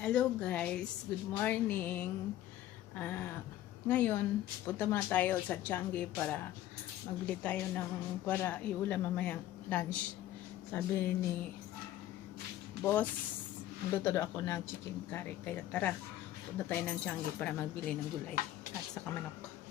Hello guys, good morning. Ngayon, punta muna tayo sa Changi para magbili tayo para iulam mamayang lunch. Sabi ni boss, magluto daw ako ng chicken curry. Kaya tara, punta tayo ng Changi para magbili ng gulay at saka manok.